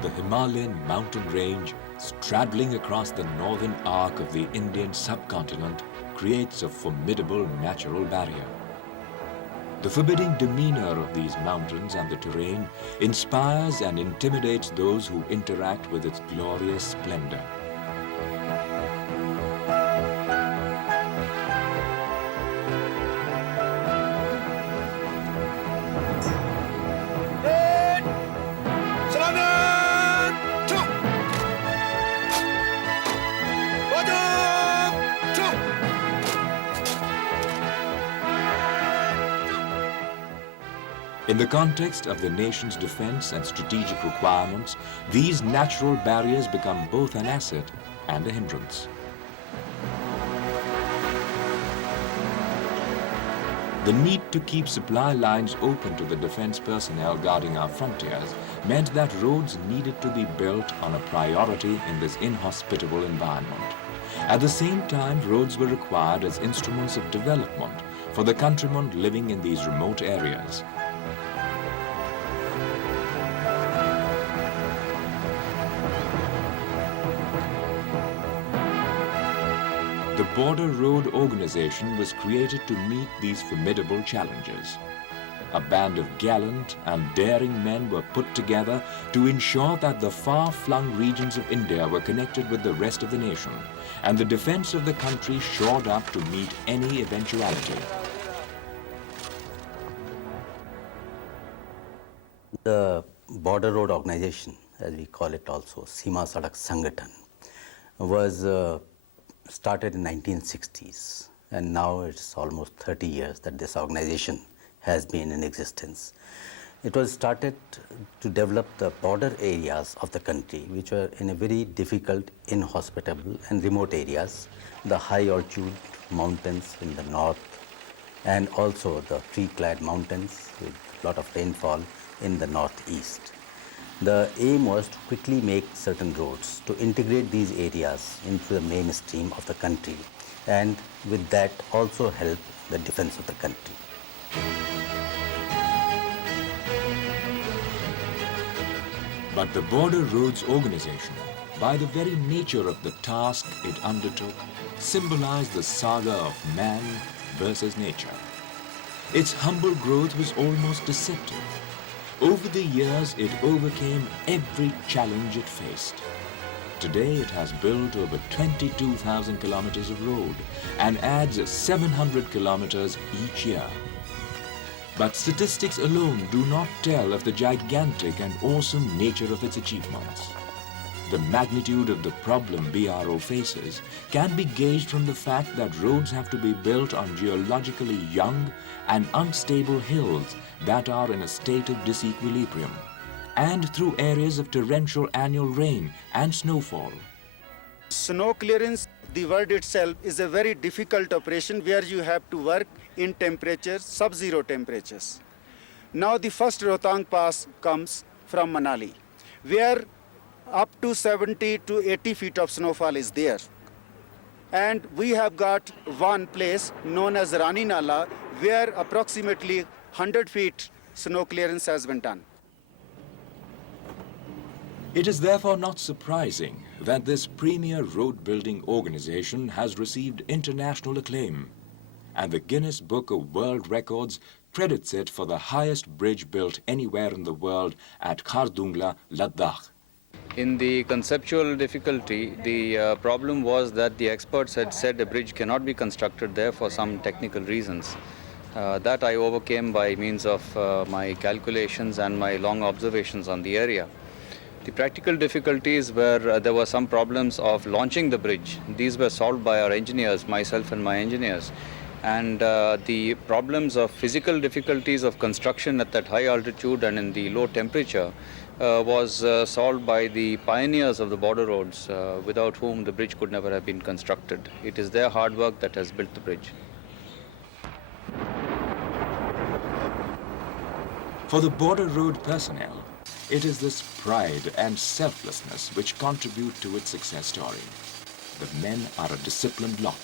The Himalayan mountain range, straddling across the northern arc of the Indian subcontinent, creates a formidable natural barrier. The forbidding demeanor of these mountains and the terrain inspires and intimidates those who interact with its glorious splendor. In the context of the nation's defense and strategic requirements, these natural barriers become both an asset and a hindrance. The need to keep supply lines open to the defense personnel guarding our frontiers meant that roads needed to be built on a priority in this inhospitable environment. At the same time, roads were required as instruments of development for the countrymen living in these remote areas. The Border Road Organization was created to meet these formidable challenges. A band of gallant and daring men were put together to ensure that the far-flung regions of India were connected with the rest of the nation, and the defense of the country shored up to meet any eventuality. The Border Road Organization, as we call it also, Seema Sadak Sangathan, was started in 1960s, and now it's almost 30 years that this organization has been in existence. It was started to develop the border areas of the country, which were in a very difficult, inhospitable and remote areas, the high altitude mountains in the north, and also the tree-clad mountains with a lot of rainfall in the northeast. The aim was to quickly make certain roads to integrate these areas into the mainstream of the country, and with that also help the defense of the country. But the Border Roads Organization, by the very nature of the task it undertook, symbolized the saga of man versus nature. Its humble growth was almost deceptive. Over the years, it overcame every challenge it faced. Today, it has built over 22,000 kilometers of road and adds 700 kilometers each year. But statistics alone do not tell of the gigantic and awesome nature of its achievements. The magnitude of the problem BRO faces can be gauged from the fact that roads have to be built on geologically young and unstable hills that are in a state of disequilibrium, and through areas of torrential annual rain and snowfall. Snow clearance, the word itself, is a very difficult operation where you have to work in temperatures, sub-zero temperatures. Now the first Rohtang Pass comes from Manali, where up to 70 to 80 feet of snowfall is there. And we have got one place known as Rani Nala, where approximately 100 feet snow clearance has been done. It is therefore not surprising that this premier road building organization has received international acclaim, and the Guinness Book of World Records credits it for the highest bridge built anywhere in the world at Khardungla, Ladakh. In the conceptual difficulty, the problem was that the experts had said a bridge cannot be constructed there for some technical reasons. That I overcame by means of my calculations and my long observations on the area. The practical difficulties were there were some problems of launching the bridge. These were solved by our engineers, myself and my engineers. And the problems of physical difficulties of construction at that high altitude and in the low temperature was solved by the pioneers of the border roads, without whom the bridge could never have been constructed. It is their hard work that has built the bridge. For the border road personnel, it is this pride and selflessness which contribute to its success story. The men are a disciplined lot,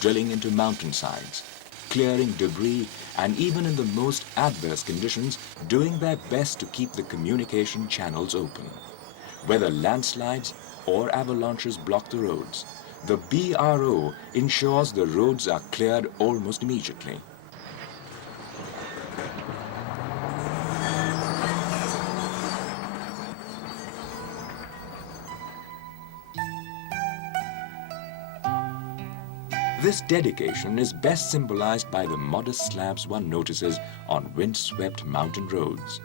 drilling into mountainsides, clearing debris, and even in the most adverse conditions, doing their best to keep the communication channels open. whether landslides or avalanches block the roads. The BRO ensures the roads are cleared almost immediately. This dedication is best symbolized by the modest slabs one notices on windswept mountain roads,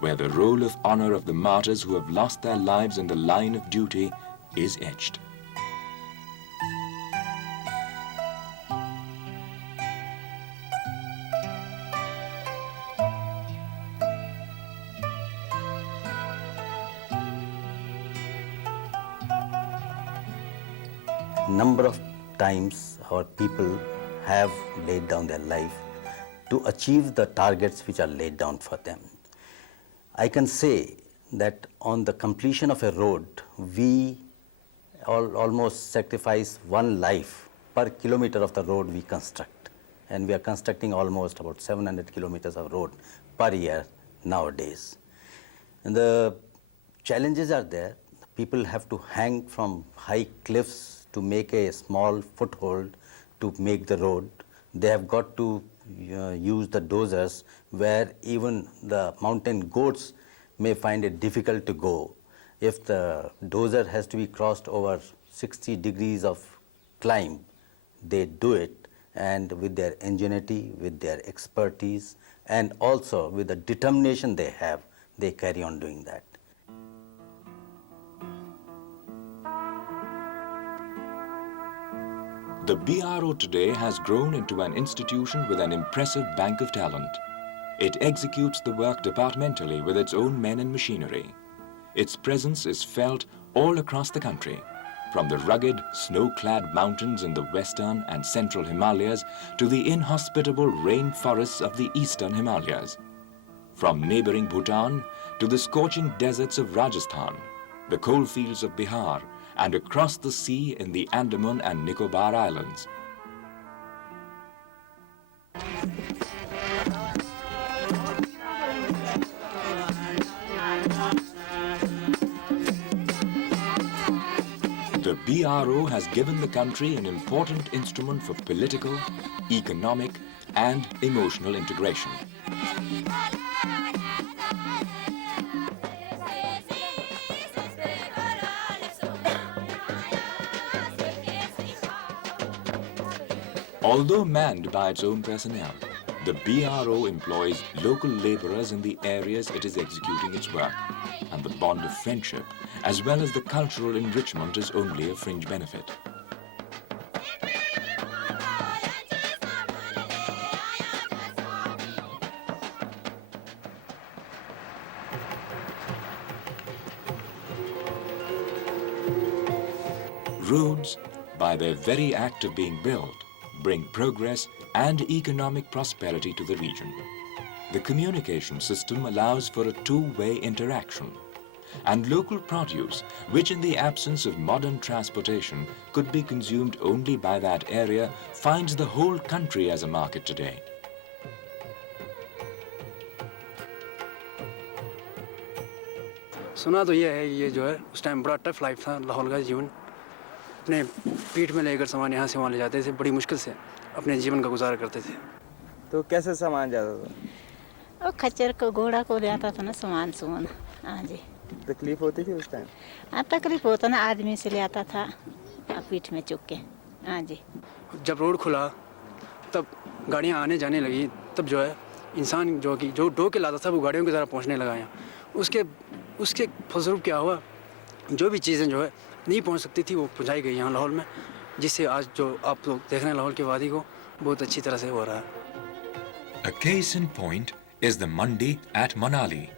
where the roll of honor of the martyrs who have lost their lives in the line of duty is etched. Number of times our people have laid down their life to achieve the targets which are laid down for them. I can say that on the completion of a road, we almost sacrifice one life per kilometer of the road we construct. And we are constructing almost about 700 kilometers of road per year nowadays. And the challenges are there. People have to hang from high cliffs to make a small foothold to make the road. They have got to use the dozers where even the mountain goats may find it difficult to go. If the dozer has to be crossed over 60 degrees of climb, they do it, and with their ingenuity, with their expertise, and also with the determination they have, they carry on doing that. The BRO today has grown into an institution with an impressive bank of talent. It executes the work departmentally with its own men and machinery. Its presence is felt all across the country, from the rugged, snow-clad mountains in the western and central Himalayas to the inhospitable rainforests of the eastern Himalayas. From neighbouring Bhutan to the scorching deserts of Rajasthan, the coalfields of Bihar, and across the sea in the Andaman and Nicobar Islands. The BRO has given the country an important instrument for political, economic, and emotional integration. Although manned by its own personnel, the BRO employs local labourers in the areas it is executing its work, and the bond of friendship, as well as the cultural enrichment, is only a fringe benefit. Roads, by their very act of being built, bring progress and economic prosperity to the region. The communication system allows for a two-way interaction, and local produce, which in the absence of modern transportation could be consumed only by that area, finds the whole country as a market today. सुना तो ये है, ये जो है उस time बड़ा tough life था लाहौल का जीवन। अपने पीठ में लेकर सामान यहाँ से वहाँ ले जाते थे, बड़ी मुश्किल से अपने जीवन का गुजारा करते थे। तो कैसे सामान जाता था? और खच्चर को घोड़ा को ले आता था ना सामान सुमान। हाँ जी। तकलीफ होती थी उस टाइम? हाँ तकलीफ होता ना, आदमी से ले आता था पीठ में चुक के। हाँ जी। जब रोड खुला तब गाड़ियाँ आने जाने लगी, तब जो है इंसान जो ढो के लाता था वो गाड़ियों की तरह पहुँचने लगा यहाँ। उसके फलस्वरूप क्या हुआ, जो भी चीज़ें जो है नहीं पहुँच सकती थी वो पहुँचाई गई यहाँ लाहौल में, जिससे आज जो आप लोग देख रहे हैं लाहौल की वादी को बहुत अच्छी तरह से हो रहा है। A case in point is the Mandi at Manali.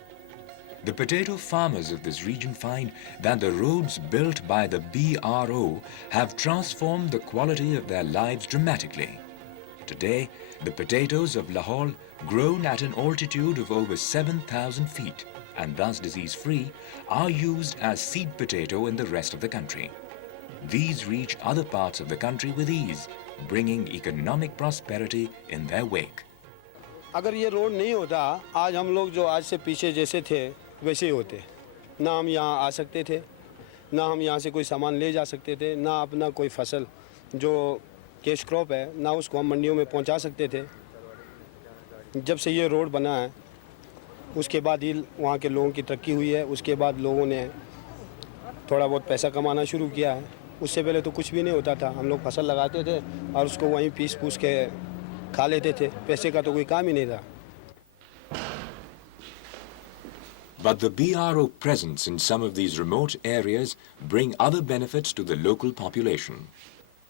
The potato farmers of this region find that the roads built by the BRO have transformed the quality of their lives dramatically. Today, the potatoes of Lahore, grown at an altitude of over 7,000 feet and thus disease-free, are used as seed potato in the rest of the country. These reach other parts of the country with ease, bringing economic prosperity in their wake. अगर ये road नहीं होता, आज हम लोग जो आज से पीछे जैसे थे वैसे ही होते। ना हम यहाँ आ सकते थे, ना हम यहाँ से कोई सामान ले जा सकते थे, ना अपना कोई फसल जो कैश क्रॉप है ना उसको हम मंडियों में पहुँचा सकते थे। जब से ये रोड बना है उसके बाद ही वहाँ के लोगों की तरक्की हुई है। उसके बाद लोगों ने थोड़ा बहुत पैसा कमाना शुरू किया है। उससे पहले तो कुछ भी नहीं होता था, हम लोग फसल लगाते थे और उसको वहीं पीस पूस के खा लेते थे, पैसे का तो कोई काम ही नहीं था। But the BRO presence in some of these remote areas bring other benefits to the local population.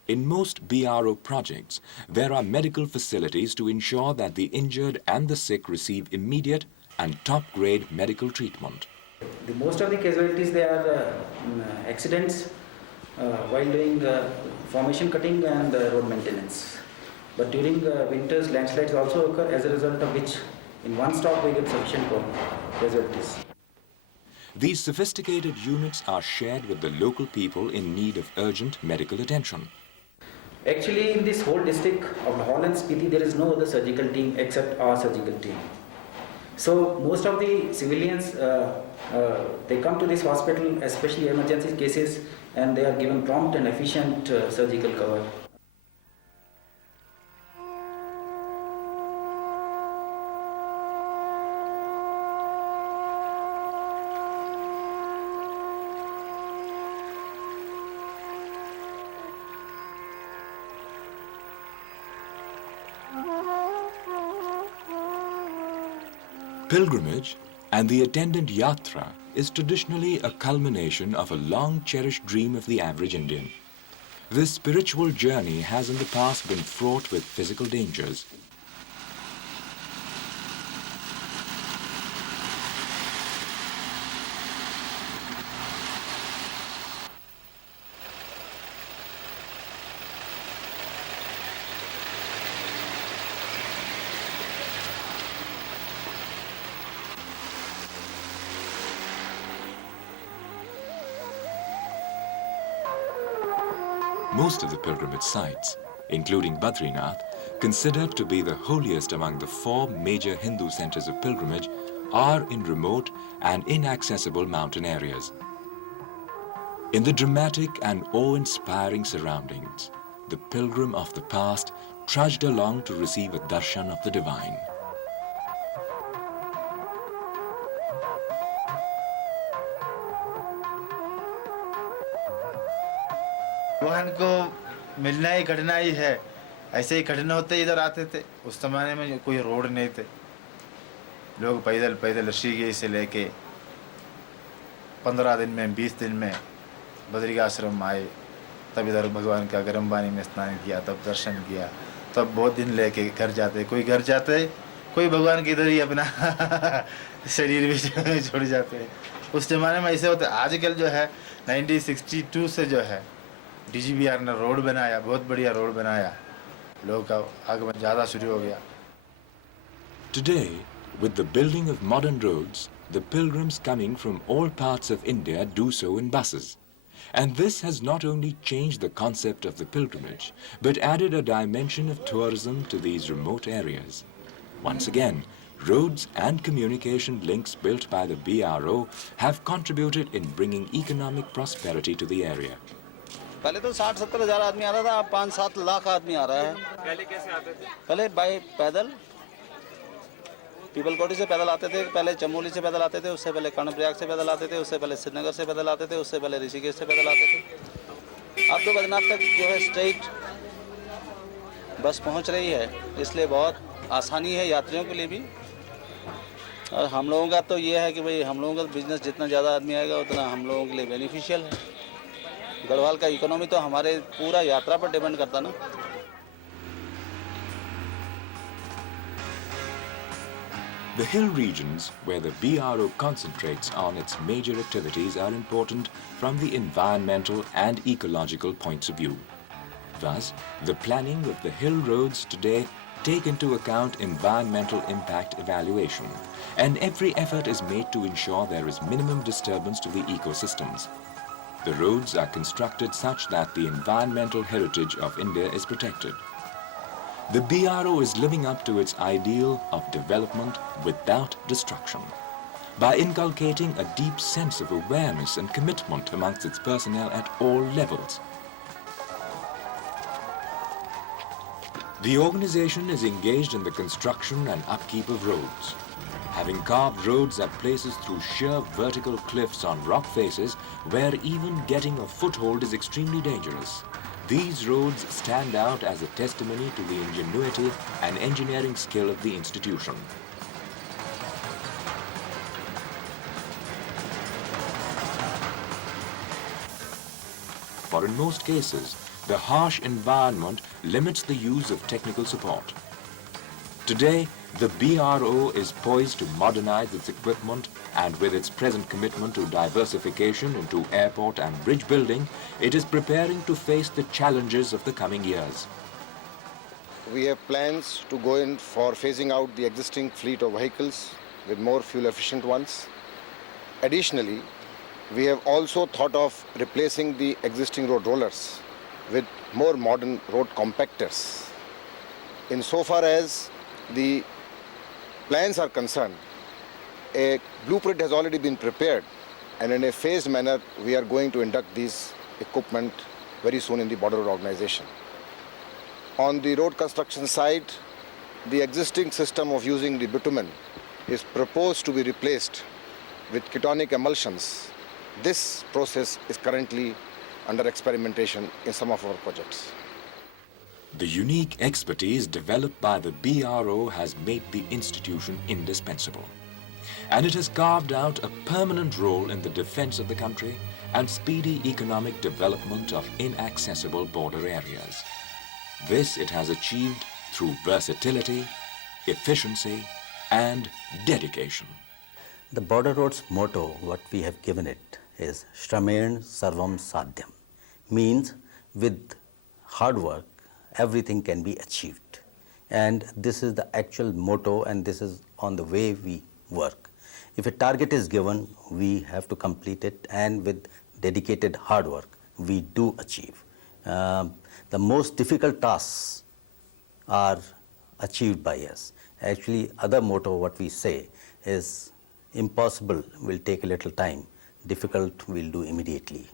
In most BRO projects, there are medical facilities to ensure that the injured and the sick receive immediate and top-grade medical treatment. Most of the casualties, they are accidents while doing formation cutting and road maintenance. But during winters, landslides also occur, as a result of which in one stop we get sufficient casualties. These sophisticated units are shared with the local people in need of urgent medical attention. Actually, in this whole district of Lahore and Spiti, there is no other surgical team except our surgical team. So most of the civilians, they come to this hospital, especially emergency cases, and they are given prompt and efficient surgical cover. Pilgrimage and the attendant yatra is traditionally a culmination of a long-cherished dream of the average Indian. This spiritual journey has in the past been fraught with physical dangers. Most of the pilgrimage sites, including Badrinath, considered to be the holiest among the 4 major Hindu centers of pilgrimage, are in remote and inaccessible mountain areas. In the dramatic and awe-inspiring surroundings, the pilgrim of the past trudged along to receive a darshan of the divine. भगवान को मिलना ही कठिनाई है, ऐसे ही कठिन होते इधर आते थे। उस जमाने में कोई रोड नहीं थे, लोग पैदल पैदल ऋषिकेश से लेके 15 दिन में 20 दिन में बद्रिकाश्रम आए, तब इधर भगवान का गर्म पानी में स्नान किया, तब दर्शन किया, तब बहुत दिन लेके घर जाते। कोई घर जाते, कोई भगवान के इधर ही अपना शरीर भी छोड़ जाते। उस जमाने में ऐसे होते। आजकल जो है 1962 से जो है DGBR ने रोड बनाया, बहुत बढ़िया रोड बनाया, लोगों का आगमन ज़्यादा शुरू हो गया। Today, with the building of modern roads, the pilgrims coming from all parts of India do so in buses. And this has not only changed the concept of the pilgrimage, but added a dimension of tourism to these remote areas. Once again, roads and communication links built by the BRO have contributed in bringing economic prosperity to the area. पहले तो 60-70 हज़ार आदमी आ रहा था, अब 5-7 लाख आदमी आ रहा है। पहले कैसे आते थे? पहले बाय पैदल, पीपलकोटी से पैदल आते थे, पहले चमोली से पैदल आते थे, उससे पहले कर्णप्रयाग से पैदल आते थे, उससे पहले श्रीनगर से पैदल आते थे, उससे पहले ऋषिकेश से पैदल आते थे। अब तो बद्रीनाथ तक जो है स्ट्रेट बस पहुंच रही है, इसलिए बहुत आसानी है यात्रियों के लिए भी। और हम लोगों का तो ये है कि भाई हम लोगों का बिजनेस जितना ज़्यादा आदमी आएगा उतना हम लोगों के लिए बेनिफिशियल है। गढ़वाल का इकोनॉमी तो हमारे पूरा यात्रा पर डिपेंड करता ना। The hill regions where the BRO concentrates on its major activities are important from the environmental and ecological points of view. Thus, the planning of the hill roads today take into account environmental impact evaluation, and every effort is made to ensure there is minimum disturbance to the ecosystems. The roads are constructed such that the environmental heritage of India is protected. The BRO is living up to its ideal of development without destruction. by inculcating a deep sense of awareness and commitment amongst its personnel at all levels. The organization is engaged in the construction and upkeep of roads. Having carved roads at places through sheer vertical cliffs on rock faces where even getting a foothold is extremely dangerous, these roads stand out as a testimony to the ingenuity and engineering skill of the institution. For in most cases, the harsh environment limits the use of technical support. Today, the BRO is poised to modernize its equipment, and with its present commitment to diversification into airport and bridge building, it is preparing to face the challenges of the coming years. We have plans to go in for phasing out the existing fleet of vehicles with more fuel efficient ones. Additionally, we have also thought of replacing the existing road rollers with more modern road compactors. Insofar as the plans are concerned, a blueprint has already been prepared, and in a phased manner we are going to induct these equipment very soon in the border road organization. On the road construction side, the existing system of using the bitumen is proposed to be replaced with ketonic emulsions. This process is currently under experimentation in some of our projects. The unique expertise developed by the BRO has made the institution indispensable, and it has carved out a permanent role in the defense of the country and speedy economic development of inaccessible border areas. This it has achieved through versatility, efficiency, and dedication. The border roads motto, what we have given it, is Shramen Sarvam Sadhyam, means with hard work, everything can be achieved. And this is the actual motto, and this is on the way we work. If a target is given, we have to complete it, and with dedicated hard work, we do achieve. The most difficult tasks are achieved by us. Actually, other motto, what we say is, impossible will take a little time, difficult we'll do immediately.